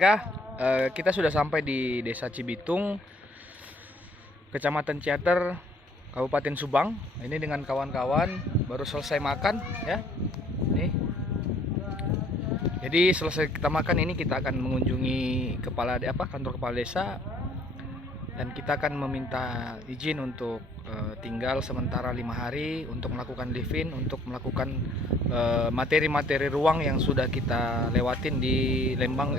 Kita sudah sampai di Desa Cibitung, Kecamatan Ciater, Kabupaten Subang. Ini dengan kawan-kawan baru selesai makan ya. Nih. Jadi selesai kita makan ini kita akan mengunjungi kantor kepala desa dan kita akan meminta izin untuk tinggal sementara 5 hari untuk melakukan live-in, untuk melakukan materi-materi ruang yang sudah kita lewatin di Lembang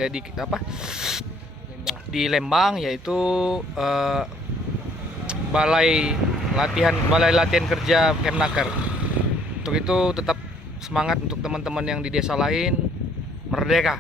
di Lembang, yaitu balai latihan kerja Kemnaker. Untuk itu tetap semangat untuk teman-teman yang di desa lain, merdeka.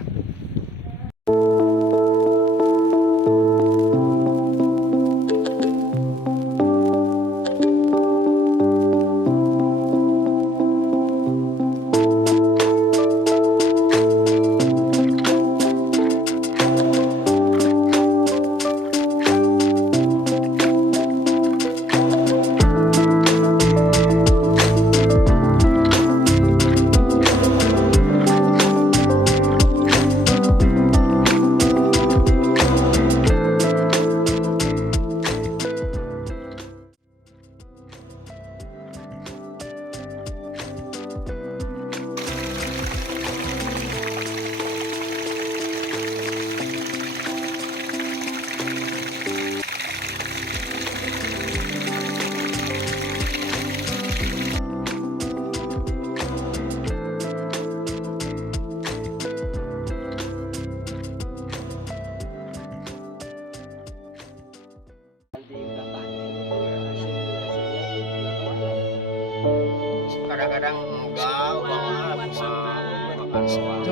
Kadang-kadang enggak banget cuma makan doang.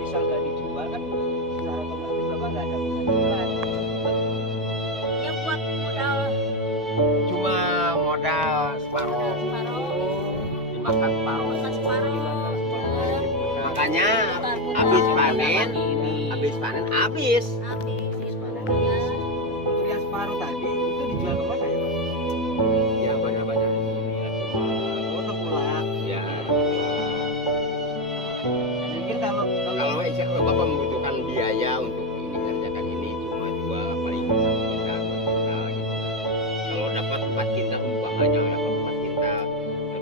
Misal nggak dijual kan secara otomatis bapak nggak ada penghasilan. Ya buat modal Cuma modal separuh dimakan separuh. Makanya habis panen habis. Untuk yang separuh tadi itu dijual kemana ya, Pak? Ya banyak-banyak untuk pulang. Ya. Mungkin kalau Bapak membutuhkan biaya untuk ini ngerjakan ini cuma jual paling bisa sekitar 2 kintal gitu. Kalau dapat 4 kintal umpamanya dapat 4 kintal,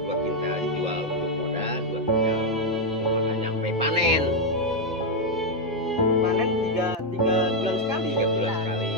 2 kintal dijual untuk modal, 2 kintal makanya sampai panen. Panen 3 bulan sekali. 3 bulan sekali.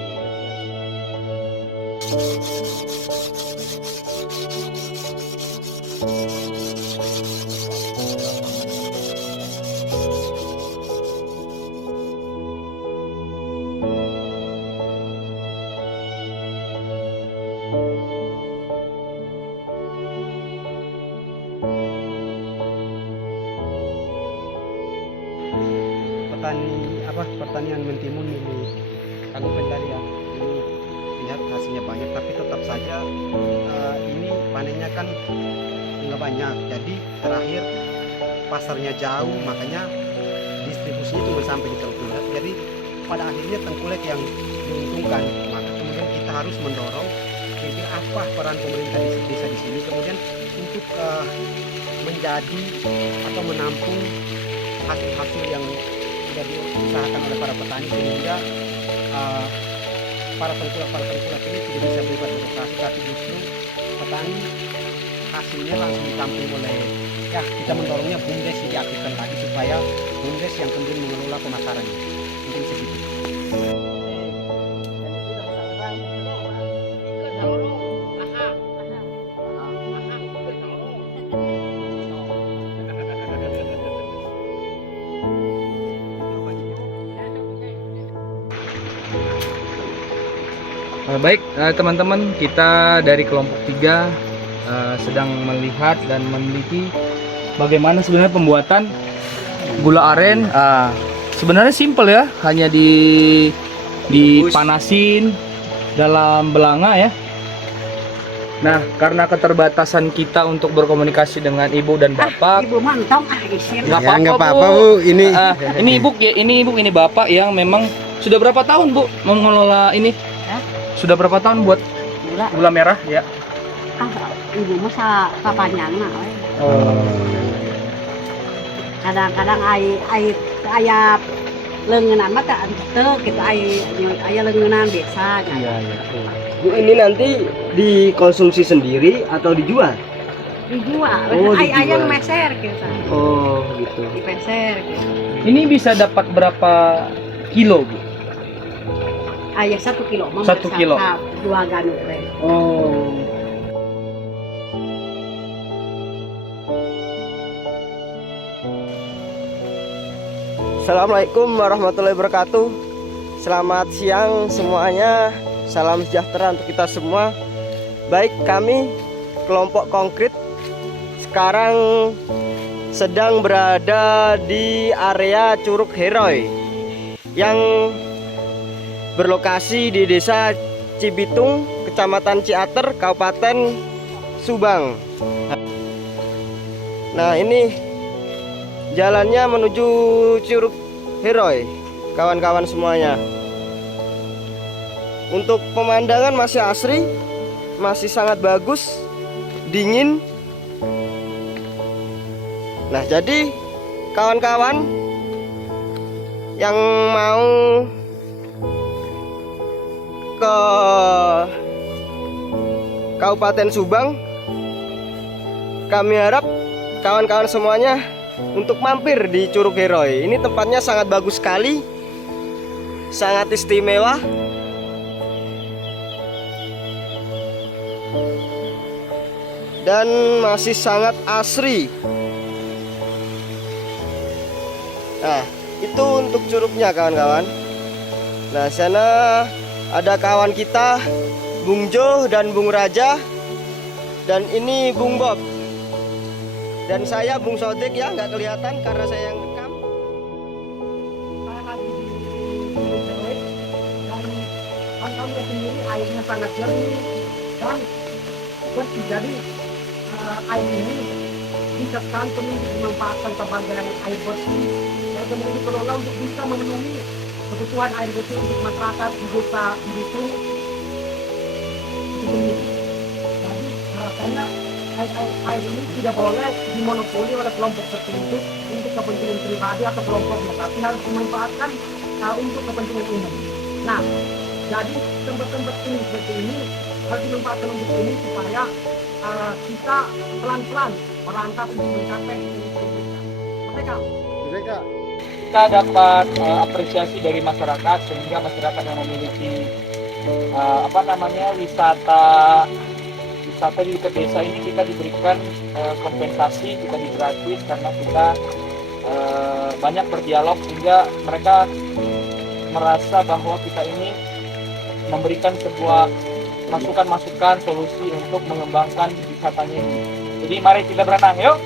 Pertanian mentimun milik Kang Pendaria ini lihat hasilnya banyak, tapi tetap saja ini panennya kan nggak banyak, jadi terakhir pasarnya jauh, makanya distribusinya cuma sampai di Tengkulak. Jadi pada akhirnya Tengkulak yang diuntungkan, maka kemudian kita harus mendorong kira-kira apa peran pemerintah di desa di sini kemudian untuk menjadi atau menampung hasil-hasil yang sudah diusahakan oleh para petani, sehingga para tengkulak ini tidak bisa bebas beroperasi, tapi justru petani hasilnya langsung ditampung oleh, ya kita mendorongnya BUMDes diaktifkan lagi supaya BUMDes yang kemudian mengelola pemasarannya. Mungkin segitu. Baik teman-teman, kita dari kelompok 3 sedang melihat dan meneliti bagaimana sebenarnya pembuatan gula aren. Sebenarnya simple ya, hanya dipanasin dalam belanga ya. Nah, karena keterbatasan kita untuk berkomunikasi dengan ibu dan bapak, ibu mantong isir. nggak apa-apa bu. Ini ibu, ini bapak yang memang sudah berapa tahun bu mengelola ini? Sudah berapa tahun buat gula merah ya? Ibu masa kapanjang Oh. kadang-kadang ayah lengenan mah tak gitu ayah lengenan biasa kan. Iya. Bu, ini nanti dikonsumsi sendiri atau dijual? Dijual. Oh, Ayah dijual. meser gitu. Oh, gitu. Dipeser gitu. Ini bisa dapat berapa kilo, Bu? Ayah 1 kilo. 1 kilo. 2 ganut teh. Oh. Assalamualaikum warahmatullahi wabarakatuh. Selamat siang semuanya. Salam sejahtera untuk kita semua. Baik, kami kelompok konkret sekarang sedang berada di area Curug Heroi yang berlokasi di Desa Cibitung, Kecamatan Ciater, Kabupaten Subang. Nah, ini jalannya menuju Curug Heroi, kawan-kawan semuanya. Untuk pemandangan masih asri, masih sangat bagus, dingin. Nah, jadi kawan-kawan yang mau ke Kabupaten Subang, kami harap kawan-kawan semuanya untuk mampir di Curug Heroi. Ini tempatnya sangat bagus sekali, sangat istimewa. Dan masih sangat asri. Nah, itu untuk curugnya kawan-kawan. Nah, sana ada kawan kita, Bung Jo dan Bung Raja. Dan ini Bung Bob. Dan saya Bung Sodik ya, nggak kelihatan karena saya yang rekam. Kami sendiri airnya sangat jernih dan jadi air ini bisa kantor untuk dimanfaatkan sebagai air bersih dan kemudian dikelola untuk bisa memenuhi kebutuhan air bersih untuk masyarakat di desa itu. Jadi harapannya air ini tidak boleh dimonopoli oleh kelompok tertentu untuk kepentingan pribadi atau kelompoknya, tapi harus dimanfaatkan untuk kepentingan umum. Nah, jadi tempat-tempat ini seperti ini harus dimanfaatkan untuk ini supaya kita pelan-pelan merangkak untuk mencapai mereka. Kita dapat apresiasi dari masyarakat sehingga masyarakat yang memiliki wisata di dekat desa ini kita diberikan kompensasi, kita gratis karena kita banyak berdialog sehingga mereka merasa bahwa kita ini memberikan sebuah masukan-masukan solusi untuk mengembangkan wisatanya ini. Jadi mari kita berenang, yuk.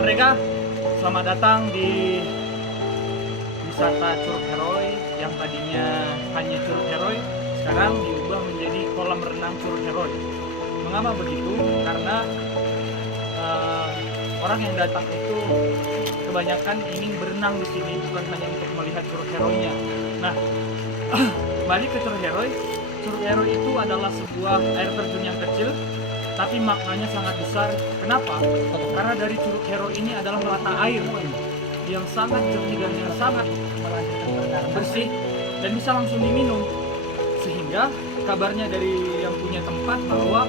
Mereka selamat datang di wisata Curug Heroi yang tadinya hanya Curug Heroi, sekarang diubah menjadi kolam renang Curug Heroi. Mengapa begitu? Karena orang yang datang itu kebanyakan ingin berenang di sini, bukan hanya untuk melihat Curug Heroi-nya. Nah, kembali ke Curug Heroi. Curug Heroi itu adalah sebuah air terjun yang kecil, tapi maknanya sangat besar. Kenapa? Karena dari Curug Heroi ini adalah mata air yang sangat jernih dan yang sangat bersih dan bisa langsung diminum. Sehingga kabarnya dari yang punya tempat bahwa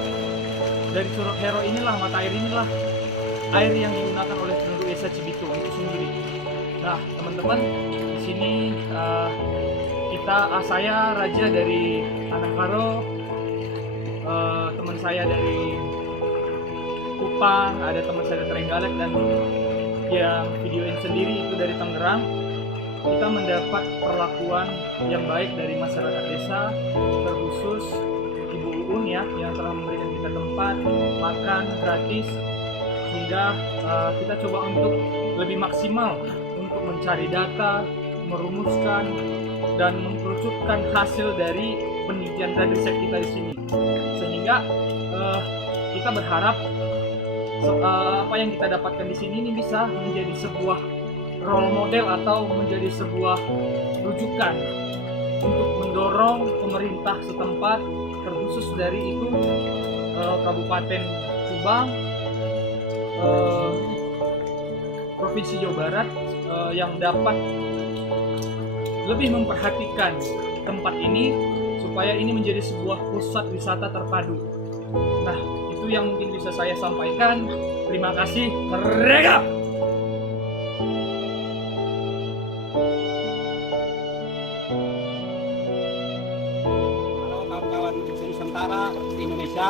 dari Curug Heroi inilah, mata air inilah air yang digunakan oleh penduduk desa Cibitung itu sendiri. Nah, teman-teman, di sini saya Raja dari Tanah Karo, teman saya dari Kupang, ada teman saya dari Trenggalek, dan yang videoin sendiri itu dari Tangerang. Kita mendapat perlakuan yang baik dari masyarakat desa, terkhusus Ibu Uun ya, yang telah memberikan kita tempat makan gratis, sehingga kita coba untuk lebih maksimal untuk mencari data, merumuskan dan mengerucutkan hasil dari penelitian dan riset kita di sini, sehingga kita berharap apa yang kita dapatkan di sini ini bisa menjadi sebuah role model atau menjadi sebuah rujukan untuk mendorong pemerintah setempat, terkhusus dari itu Kabupaten Subang, Provinsi Jawa Barat, yang dapat lebih memperhatikan tempat ini supaya ini menjadi sebuah pusat wisata terpadu. Nah, itu yang mungkin bisa saya sampaikan. Terima kasih. Merdeka! Halo kawan-kawan Nusantara di Indonesia,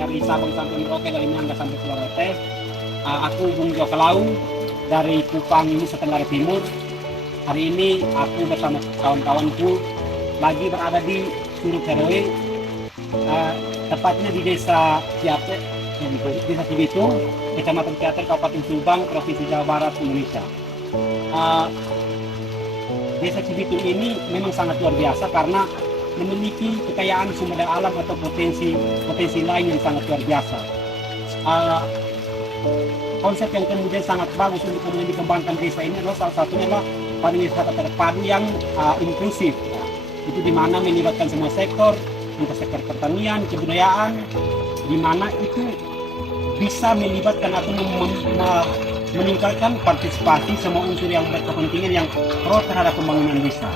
dari Sabang sampai Merauke, dari Mangga sampai Sulawesi. Aku Bung Jo Kelau dari Kupang, Nusa Tenggara Timur. Hari ini aku bersama kawan-kawanku lagi berada di Curug Heroe, tepatnya di Desa Ciater, Desa Cibitung, Kecamatan Ciater, Kabupaten Subang, Provinsi Jawa Barat, Indonesia. Desa Cibitung ini memang sangat luar biasa karena memiliki kekayaan sumber daya alam atau potensi lain yang sangat luar biasa. Konsep yang kemudian sangat bagus untuk kemudian dikembangkan desa ini adalah salah satunya adalah pariwisata terpadu yang inklusif. Itu di mana melibatkan semua sektor, entah sektor pertanian, kebudayaan, di mana itu bisa melibatkan atau meningkatkan partisipasi semua unsur yang berkepentingan yang pro terhadap pembangunan desa.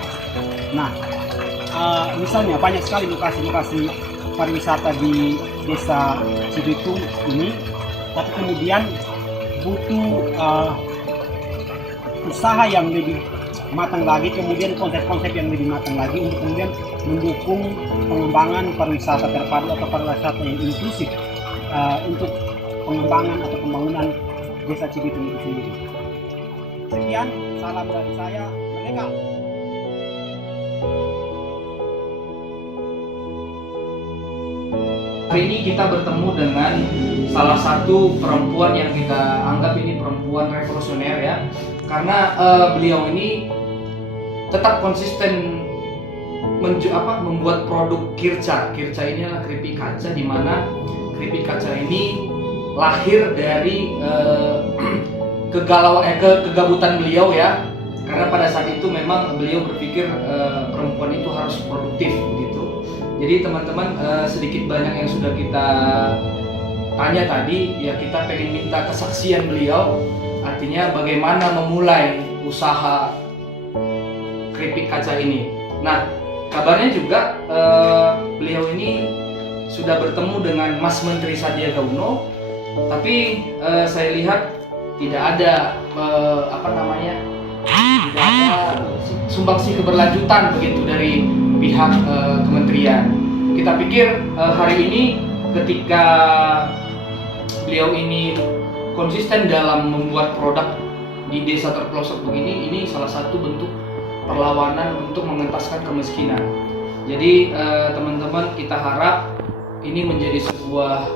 Nah, misalnya banyak sekali lokasi-lokasi pariwisata di Desa Cibitung ini, tapi kemudian butuh usaha yang lebih matang lagi, kemudian konsep-konsep yang lebih matang lagi untuk kemudian mendukung pengembangan pariwisata terpadu atau pariwisata yang inklusif untuk pengembangan atau pembangunan Desa Cibitung itu sendiri. Sekian, salam dari saya, Merdeka! Hari ini kita bertemu dengan salah satu perempuan yang kita anggap ini perempuan revolusioner ya, karena beliau ini tetap konsisten membuat produk kirca. Kirca ini adalah keripik kaca, di mana keripik kaca ini lahir dari kegabutan beliau ya, karena pada saat itu memang beliau berpikir perempuan itu harus produktif gitu. Jadi teman-teman, sedikit banyak yang sudah kita tanya tadi ya, kita pengen minta kesaksian beliau, artinya bagaimana memulai usaha keripik kaca ini. Nah, kabarnya juga beliau ini sudah bertemu dengan Mas Menteri Sandiaga Uno, tapi saya lihat tidak ada tidak ada sumbangsi keberlanjutan begitu dari pihak kementerian. Kita pikir hari ini ketika beliau ini konsisten dalam membuat produk di desa terpelosok begini, ini salah satu bentuk perlawanan untuk mengentaskan kemiskinan. Jadi teman-teman, kita harap ini menjadi sebuah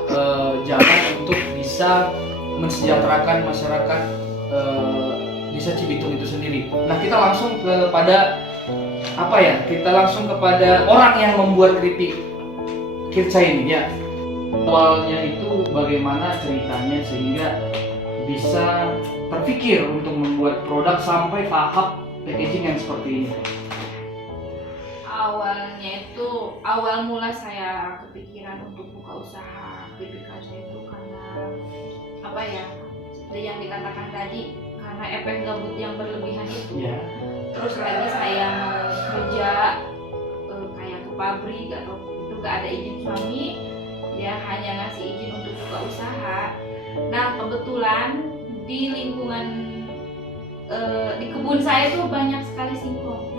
jalan untuk bisa mensejahterakan masyarakat Desa Cibitung itu sendiri. Nah, kita langsung kepada kita langsung kepada orang yang membuat keripik kirca ini ya. Awalnya itu bagaimana ceritanya sehingga bisa terpikir untuk membuat produk sampai tahap packaging yang seperti ini? Awalnya itu, awal mula saya kepikiran untuk buka usaha keripik kaca itu karena seperti yang dikatakan tadi, karena efek gabut yang berlebihan itu. Yeah. Terus lagi saya mau kerja kayak ke pabrik atau itu gak ada izin suami, dia hanya ngasih izin untuk buka usaha. Nah, kebetulan di lingkungan di kebun saya tuh banyak sekali singkong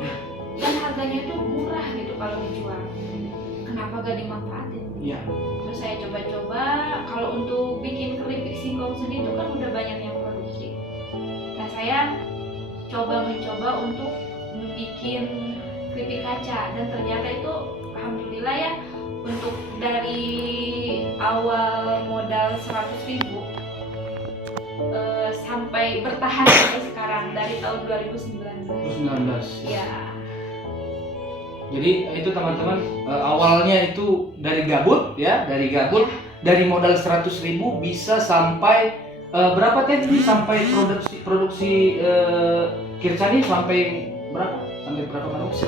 dan harganya tuh murah gitu kalau dijual. Kenapa gak dimanfaatin? Yeah. Terus saya coba-coba, kalau untuk bikin keripik singkong sendiri itu kan udah banyak yang produksi. Nah, saya mencoba untuk bikin keripik kaca, dan ternyata itu alhamdulillah ya, untuk dari awal modal 100.000 sampai bertahan sampai sekarang dari tahun 2019. Ya. Jadi itu teman-teman, awalnya itu dari gabut ya, dari modal 100.000 bisa sampai berapa tadi, sampai produksi kirca ini sampai berapa produksi?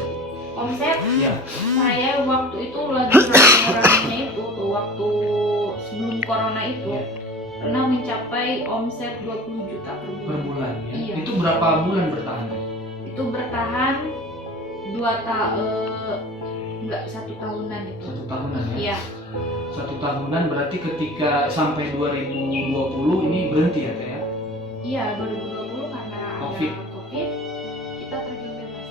Omset Ya. saya waktu itu lagi rame-ramenya itu tuh waktu sebelum corona itu pernah mencapai omset 20 juta per Per bulan. bulan ya. Iya. Itu berapa bulan bertahan? Itu bertahan 1 tahunan itu. 1 tahunan ya. Iya. 1 tahunan berarti ketika sampai 2020 ini berhenti ya Teh ya? Iya, 2020 karena Covid. ada Covid, kita terjun bebas.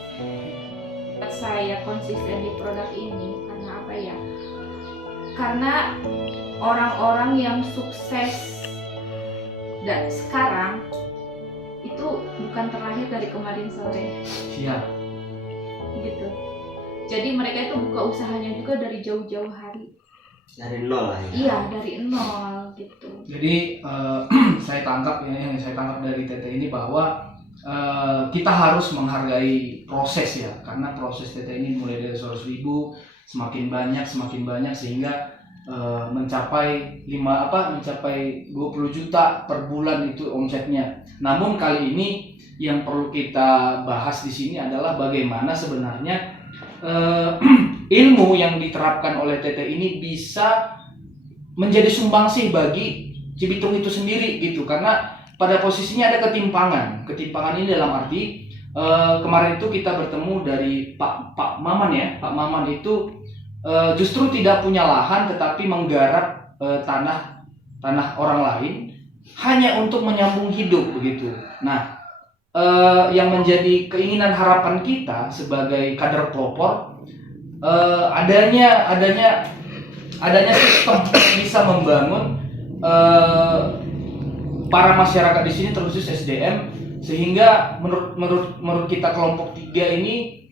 Saya konsisten di produk ini karena apa ya? Karena orang-orang yang sukses dan sekarang itu bukan terlahir dari kemarin sore, Siap. gitu. Jadi mereka itu buka usahanya juga dari jauh-jauh hari. Dari nol lah ya. Iya, dari nol gitu. Jadi saya tangkap ya, yang saya tangkap dari Teteh ini bahwa kita harus menghargai proses ya, karena proses Teteh ini mulai dari 100.000 semakin banyak sehingga mencapai 20 juta per bulan itu omsetnya. Namun kali ini yang perlu kita bahas di sini adalah bagaimana sebenarnya ilmu yang diterapkan oleh Teteh ini bisa menjadi sumbangsih bagi Cibitung itu sendiri gitu, karena pada posisinya ada ketimpangan ini dalam arti kemarin itu kita bertemu dari Pak Maman ya. Pak Maman itu justru tidak punya lahan tetapi menggarap tanah orang lain hanya untuk menyambung hidup begitu. Nah, yang menjadi keinginan harapan kita sebagai kader pelopor adanya sistem yang bisa membangun para masyarakat di sini terkhusus SDM, sehingga menurut kita kelompok 3 ini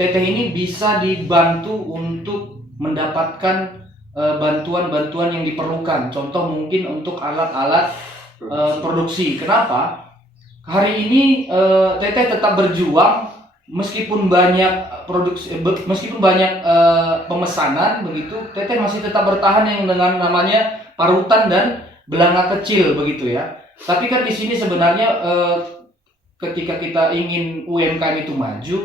Teteh ini bisa dibantu untuk mendapatkan bantuan-bantuan yang diperlukan. Contoh mungkin untuk alat-alat produksi. Kenapa? Hari ini Teteh tetap berjuang meskipun banyak pemesanan begitu, Teteh masih tetap bertahan yang dengan namanya parutan dan belanga kecil begitu ya. Tapi kan di sini sebenarnya ketika kita ingin UMKM itu maju,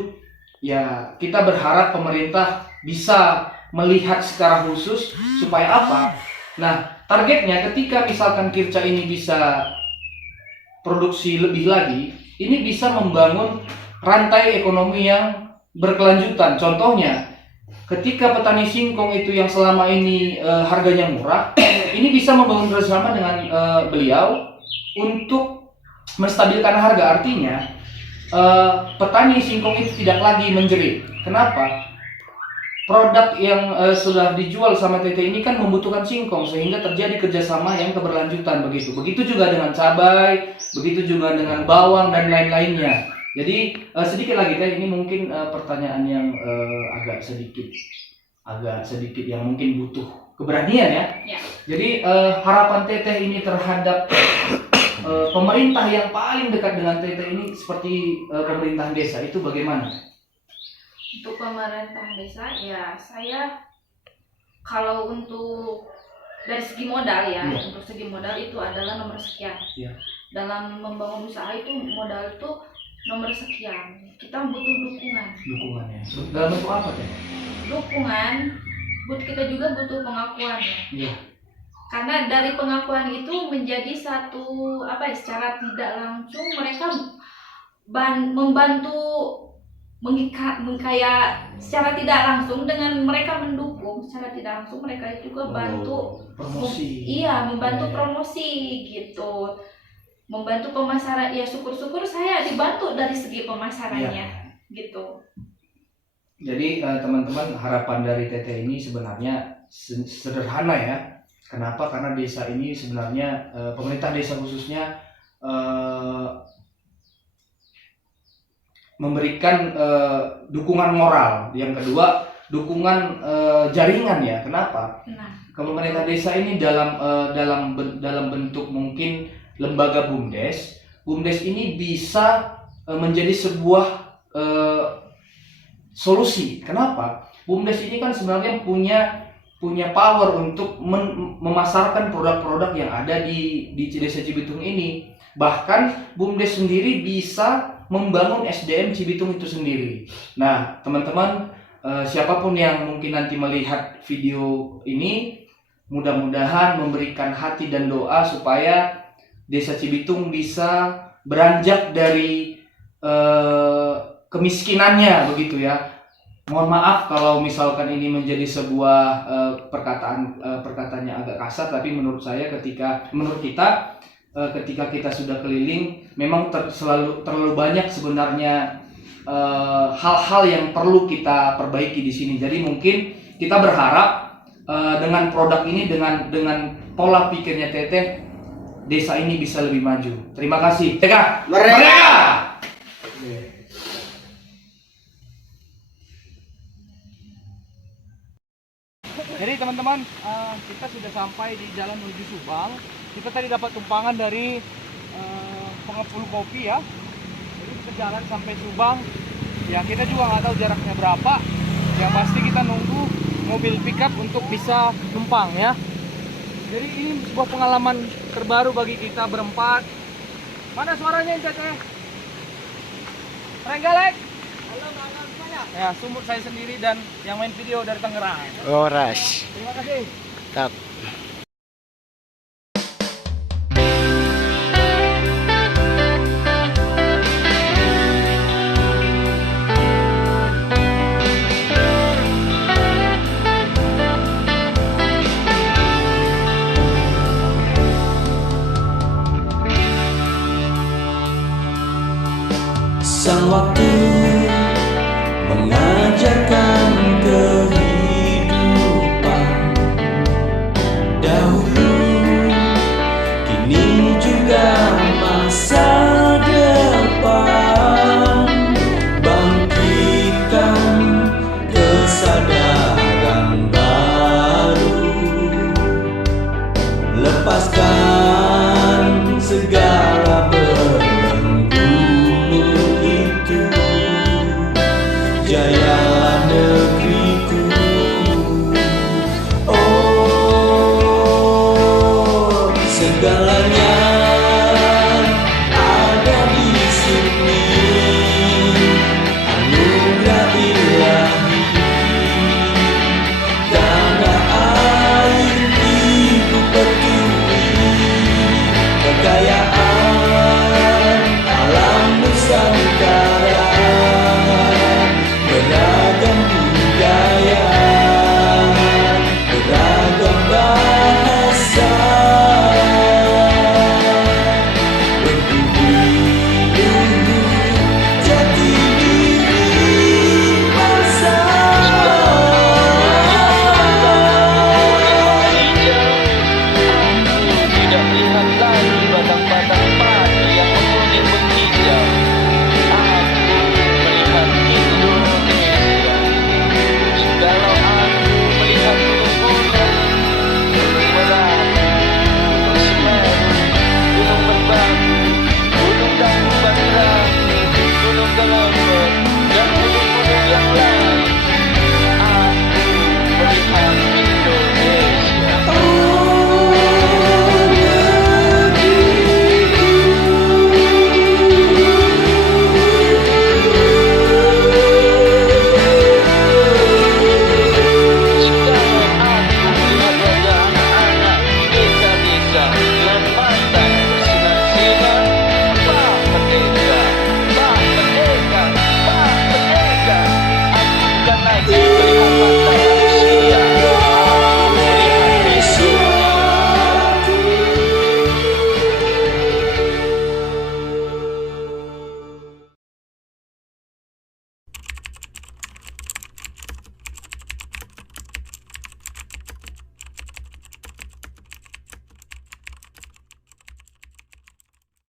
ya kita berharap pemerintah bisa melihat secara khusus supaya apa? Nah, targetnya ketika misalkan Kirca ini bisa produksi lebih lagi, ini bisa membangun rantai ekonomi yang berkelanjutan. Contohnya, ketika petani singkong itu yang selama ini harganya murah, ini bisa membangun kerjasama dengan beliau untuk menstabilkan harga. Artinya, petani singkong itu tidak lagi menjerit. Kenapa? Produk yang sudah dijual sama Teteh ini kan membutuhkan singkong, sehingga terjadi kerjasama yang keberlanjutan begitu. Begitu juga dengan cabai, begitu juga dengan bawang dan lain-lainnya. Jadi sedikit lagi Teh, ini mungkin pertanyaan yang agak sedikit yang mungkin butuh keberanian ya. Ya. Jadi harapan Teteh ini terhadap pemerintah yang paling dekat dengan Teteh ini seperti pemerintahan desa itu bagaimana? Untuk pemerintahan desa ya, saya kalau untuk dari segi modal ya, Iya. untuk segi modal itu adalah nomor sekian. Iya. Dalam membangun usaha itu modal itu nomor sekian. Kita butuh Dukungannya dalam bentuk apa Teh? dukungan, kita juga butuh pengakuan ya. Iya. Karena dari pengakuan itu menjadi satu secara tidak langsung mereka membantu kayak secara tidak langsung dengan mereka mendukung, secara tidak langsung mereka juga bantu promosi. membantu promosi gitu, membantu pemasaran. Ya syukur-syukur saya dibantu dari segi pemasarannya gitu. Jadi teman-teman, harapan dari Teteh ini sebenarnya sederhana ya. Kenapa? Karena desa ini sebenarnya pemerintah desa khususnya memberikan dukungan moral. Yang kedua, dukungan jaringan ya. Kenapa? Nah, Pemerintah desa ini dalam bentuk mungkin lembaga BUMDes. BUMDes ini bisa menjadi sebuah solusi. Kenapa? BUMDes ini kan sebenarnya punya power untuk memasarkan produk-produk yang ada di desa Cibitung ini. Bahkan BUMDes sendiri bisa membangun SDM Cibitung itu sendiri. Nah, teman-teman, siapapun yang mungkin nanti melihat video ini, mudah-mudahan memberikan hati dan doa supaya Desa Cibitung bisa beranjak dari kemiskinannya, begitu ya. Mohon maaf kalau misalkan ini menjadi sebuah perkataannya agak kasar, tapi menurut kita ketika kita sudah keliling, memang terlalu banyak sebenarnya hal-hal yang perlu kita perbaiki di sini. Jadi mungkin kita berharap dengan produk ini, dengan pola pikirnya Teteh, desa ini bisa lebih maju. Terima kasih. Merdeka! Jadi teman-teman, kita sudah sampai di jalan menuju Subang. Kita tadi dapat tumpangan dari pengepul kopi ya. Jadi kita jalan sampai Subang. Ya kita juga nggak tahu jaraknya berapa. Yang pasti kita nunggu mobil pickup untuk bisa numpang ya. Jadi ini sebuah pengalaman terbaru bagi kita berempat. Mana suaranya Teteh? Renggalek. Ya, sumut saya sendiri dan yang main video dari Tangerang. Oras. Terima kasih. Tap. Sang waktu mengajarkan